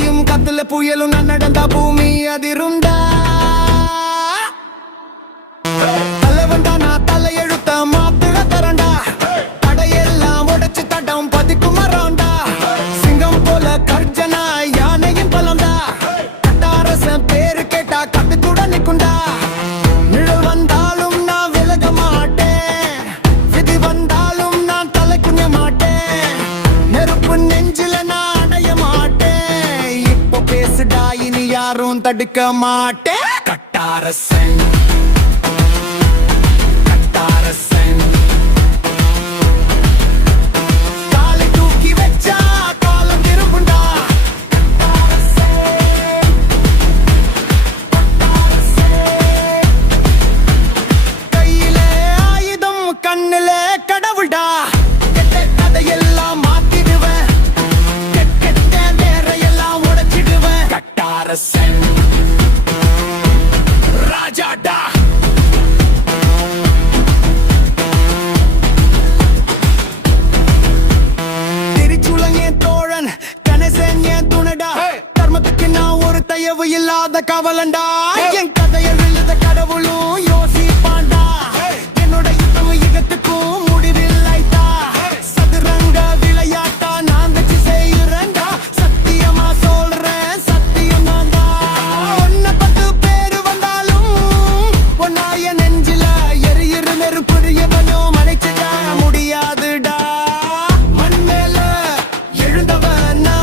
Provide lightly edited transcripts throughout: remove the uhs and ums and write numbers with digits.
இடியும் கத்துல புயலும் நடந்தா பூமி அதிருண்டா தலைவன்டா நான் தலையெழுத்த மாத்துற தரண்டா தடையெல்லாம் உடைச்சு தடம் பதிக்கும் மரண்டா சிங்கம் போல கர்ஜனா யானையின் பலம்டா கட்டாரசன் பேரு கேட்டா கட்டு கூட நிக்குண்டா நிழல் வந்தாலும் நான் விலக மாட்டேன் விதி வந்தாலும் நான் தலை குனிய மாட்டேன் நெருப்பு நெஞ்சில நான் அடைய மாட்டேன் இப்போ பேசுடா இனி யாரும் தடுக்க மாட்டேன் கட்டாரசன் காலை தூக்கி வச்சா காலம் திரும்புண்டா கையிலே ஆயுதம் கண்ணிலே கடவுள்டா கதையெல்லாம் மாத்திடுவேன் கெட்ட நேரையெல்லாம் உடைச்சிடுவேன் கட்டாரசன் ராஜாடா தயவு இல்லாத கவலண்டா என் கதையில் விழுத கடவுளும் யோசிப்பாண்டா என்னோட யுத்தம் யுகத்துக்கும் முடிவில்லைட்டா சதுரங்க விளையாட்டா நான் வச்சு செய்யறேன்டா சத்தியமா சொல்றேன் சத்தியம் தான்டா ஒன்ன 10 பேரு வந்தாலும் ஒன்னாய நெஞ்சில எரியிற நெருப்புடு எவனோ மறைச்சிட முடியாதுடா மண் மேல எழுந்தவனா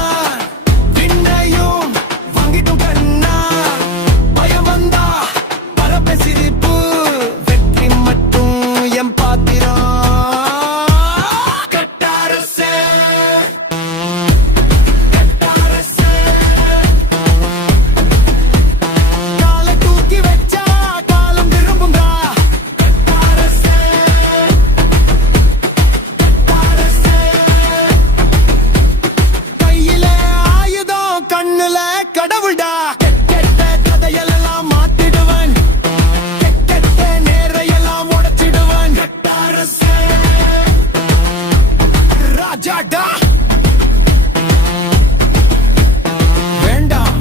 கடவுள்டா கெட்ட கதையெல்லாம் மாத்திடுவன் கெட்ட நேரையெல்லாம் உடைச்சிடுவன் ராஜாடா வேண்டாம்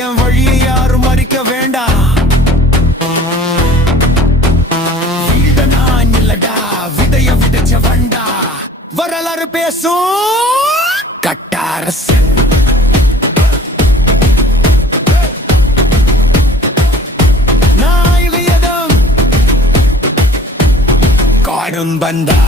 என் வழியை யாரும் மறிக்க வேண்டாம் வீட நான் இல்லடா விதைய விதைச்ச வண்டா வரலாறு பேசும் கட்டாரசன் காடும் பந்தா